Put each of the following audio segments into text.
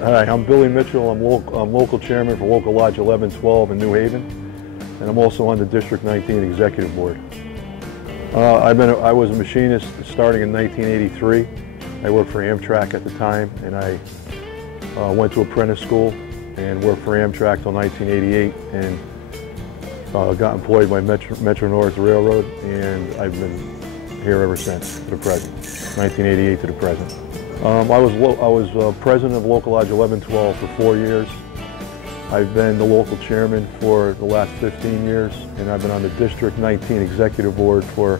Hi, I'm Billy Mitchell. I'm local chairman for Local Lodge 1112 in New Haven, and I'm also on the District 19 Executive Board. I was a machinist starting in 1983. I worked for Amtrak at the time, and I went to apprentice school and worked for Amtrak till 1988, and got employed by Metro North Railroad, and I've been here ever since to the present, 1988 to the present. I was president of Local Lodge 1112 for 4 years. I've been the local chairman for the last 15 years, and I've been on the District 19 Executive Board for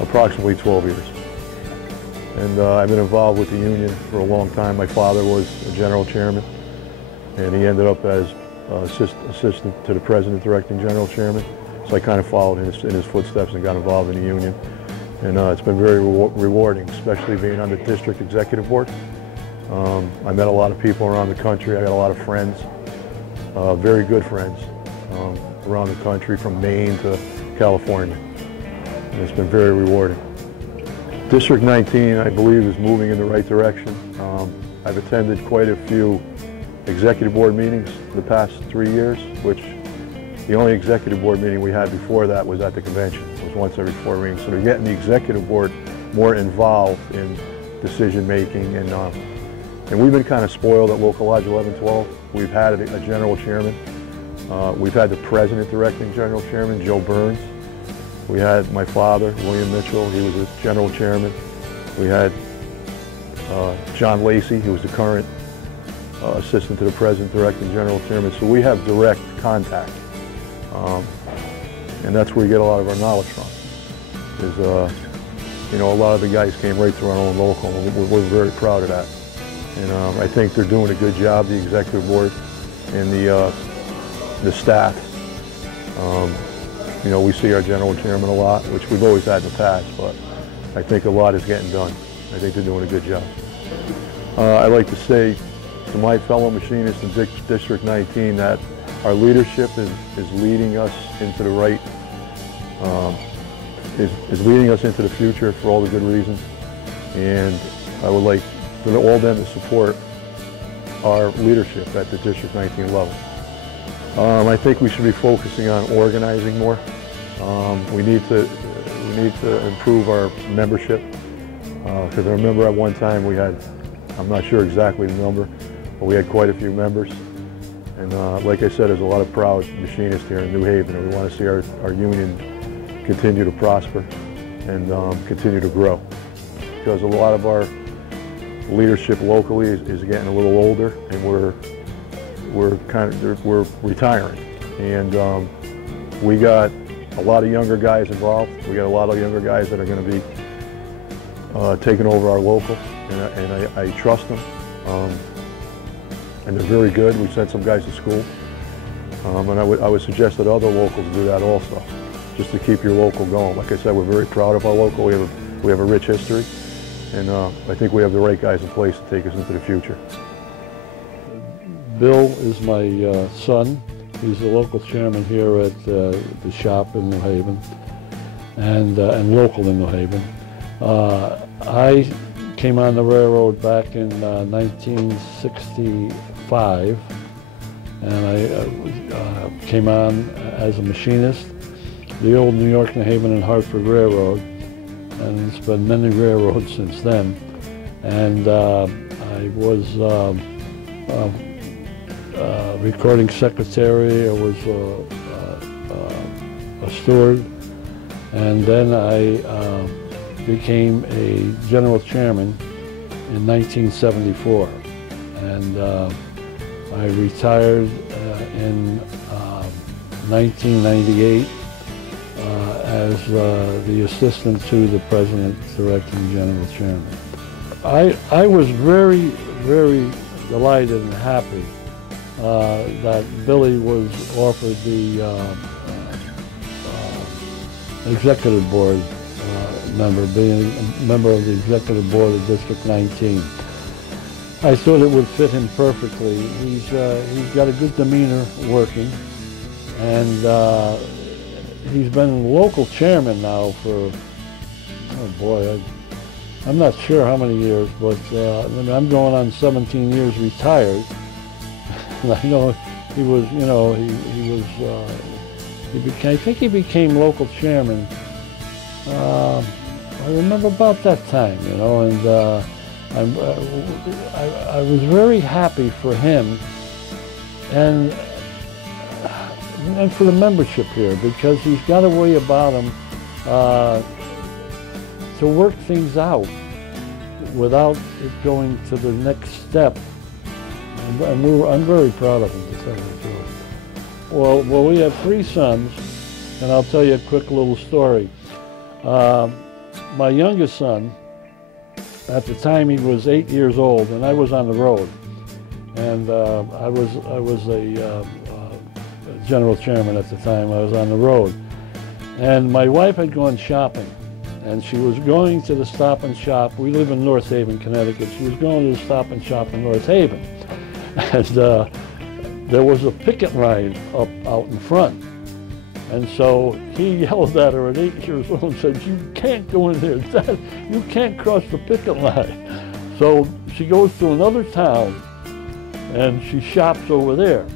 approximately 12 years. And I've been involved with the union for a long time. My father was a general chairman, and he ended up as assistant to the president, directing general chairman. So I kind of followed in his footsteps and got involved in the union. And it's been very rewarding, especially being on the district executive board. I met a lot of people around the country. I got a lot of friends, very good friends around the country, from Maine to California. And it's been very rewarding. District 19, I believe, is moving in the right direction. I've attended quite a few executive board meetings the past 3 years, which the only executive board meeting we had before that was at the convention. It was once every 4 meetings. So they're getting the executive board more involved in decision making, and we've been kind of spoiled at Local Lodge 1112. We've had a general chairman. We've had the president directing general chairman, Joe Burns. We had my father, William Mitchell. He was a general chairman. We had John Lacey, who was the current assistant to the president directing general chairman. So we have direct contact. And that's where we get a lot of our knowledge from. You know, a lot of the guys came right through our own local, and we're very proud of that. And I think they're doing a good job, the executive board and the staff. You know, we see our general chairman a lot, which we've always had in the past, but I think a lot is getting done. I think they're doing a good job. I'd like to say to my fellow machinists in District 19 that our leadership is leading us into the right, is leading us into the future for all the good reasons. And I would like for all them to support our leadership at the District 19 level. I think we should be focusing on organizing more. We need to improve our membership, because I remember at one time we had, I'm not sure exactly the number, but we had quite a few members. And like I said, there's a lot of proud machinists here in New Haven, and we want to see our union continue to prosper and continue to grow. Because a lot of our leadership locally is getting a little older, and we're retiring. And we got a lot of younger guys involved. We got a lot of younger guys that are going to be taking over our local, and I trust them. And they're very good. We've sent some guys to school. And I would suggest that other locals do that also, just to keep your local going. Like I said, we're very proud of our local. We have a rich history, and I think we have the right guys in place to take us into the future. Bill is my son. He's the local chairman here at the shop in New Haven, and local in New Haven. I came on the railroad back in 1965, and I came on as a machinist, the old New York, New Haven, and Hartford Railroad, and it's been many railroads since then. And I was recording secretary. I was a steward, and then I became a general chairman in 1974, and I retired in 1998 as the assistant to the president directing general chairman. I was very, very delighted and happy that Billy was offered the executive board member, being a member of the executive board of District 19. I thought it would fit him perfectly. He's got a good demeanor working, and he's been local chairman now for, oh boy, I'm not sure how many years, but I mean, I'm going on 17 years retired. And I know he was, you know, I think he became local chairman. I remember about that time, you know, and I was very happy for him and for the membership here, because he's got a way about him to work things out without it going to the next step. And I'm very proud of him, to tell you the truth. Well, we have 3 sons, and I'll tell you a quick little story. My youngest son, at the time he was 8 years old, and I was on the road, and I was a general chairman at the time. I was on the road, and my wife had gone shopping, and she was going to the Stop and Shop. We live in North Haven, Connecticut. She was going to the Stop and Shop in North Haven, and there was a picket line up out in front. And so he yelled at her at 8 years old and said, "You can't go in there, Dad. You can't cross the picket line." So she goes to another town and she shops over there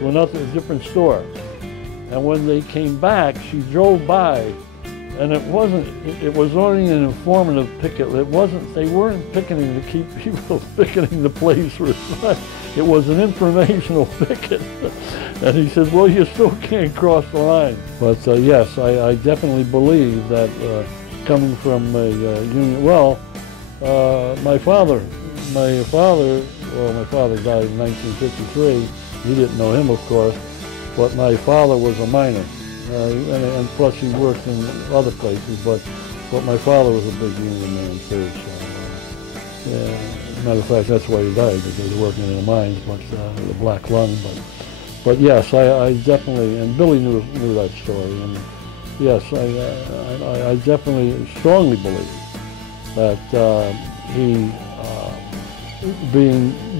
to a different store. And when they came back, she drove by, and it was only an informative picket. They weren't picketing to keep people picketing the place for a sign. It was an informational picket. And he said, "Well, you still can't cross the line." But yes, I definitely believe that coming from a union, my father died in 1953. You didn't know him, of course, but my father was a miner. And plus he worked in other places, but my father was a big union man too. So, matter of fact, that's why he died, because he was working in the mines, but with a black lung. But yes, I definitely, and Billy knew that story, and yes, I definitely strongly believe that he,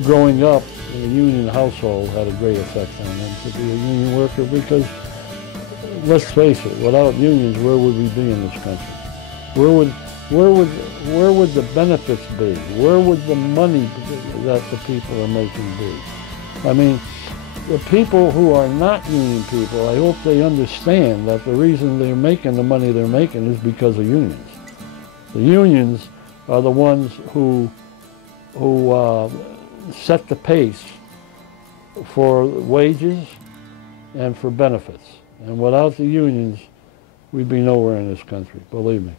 growing up in a union household, had a great effect on him to be a union worker, because let's face it, without unions, where would we be in this country? Where would the benefits be? Where would the money that the people are making be? I mean, the people who are not union people, I hope they understand that the reason they're making the money they're making is because of unions. The unions are the ones who set the pace for wages and for benefits. And without the unions, we'd be nowhere in this country, believe me.